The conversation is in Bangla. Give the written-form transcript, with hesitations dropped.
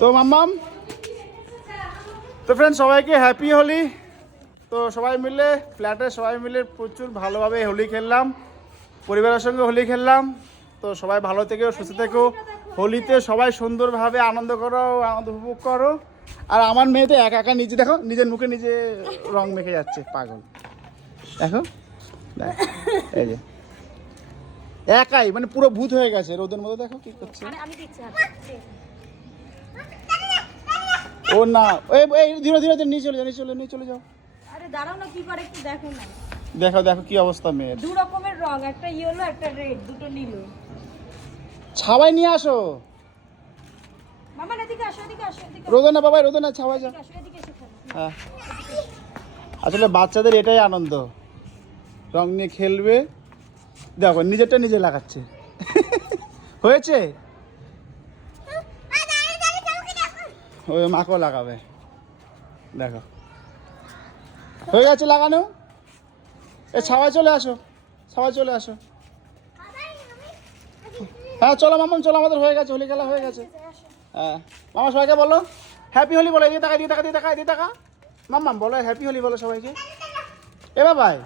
তো মাম্মাম, তো ফ্রেন্ড সবাইকে হ্যাপি হোলি। তো সবাই মিলে ফ্ল্যাটে সবাই মিলে প্রচুর ভালোভাবে হোলি খেললাম, পরিবারের সঙ্গে হোলি খেললাম। তো সবাই ভালো থেকো, সুস্থ থেকো। হোলিতে সবাই সুন্দরভাবে আনন্দ করো, আনন্দ উপভোগ করো। আর আমার মেয়ে তো একা একা নিজে দেখো, নিজের মুখে নিজে রং মেখে যাচ্ছে, পাগল। দেখো এই যে একাই, মানে পুরো ভূত হয়ে গেছে রোদের মধ্যে। দেখো কি করছে ও। না এই ধীরে ধীরে নিয়ে চলে যাও, নিয়ে চলে যাও। আরে দাঁড়াও না, কি করে একটু দেখো না। দেখো দেখো কি অবস্থা মেয়ের। দু রকমের রং, একটা ইয়েলো একটা রেড, দুটো নীল। ছাওয়াই নিয়ে আসো। মামা এদিকে আসো, এদিকে আসো, এদিকে রোদে না বাবা, রোদে না, ছাওয়াই যাও। আসো, এদিকে এসে খেলো। হ্যাঁ, আসলে বাচ্চাদের এটাই আনন্দ, রং নিয়ে খেলবে। দেখো নিজেরটা নিজে লাগাচ্ছে। হয়েছে, ওই মাকেও লাগাবে। দেখো হয়ে গেছে লাগানো। এ ছাওয়াই চলে আসো, ছাওয়াই চলে আসো। হ্যাঁ চলো মামাম, চলো, আমাদের হয়ে গেছে, হোলি খেলা হয়ে গেছে। হ্যাঁ মামা সবাইকে বলো হ্যাপি হোলি, বলো। দিয়ে টাকা মাম্মাম বলো হ্যাপি হোলি বলো সবাইকে। এ বাবাই।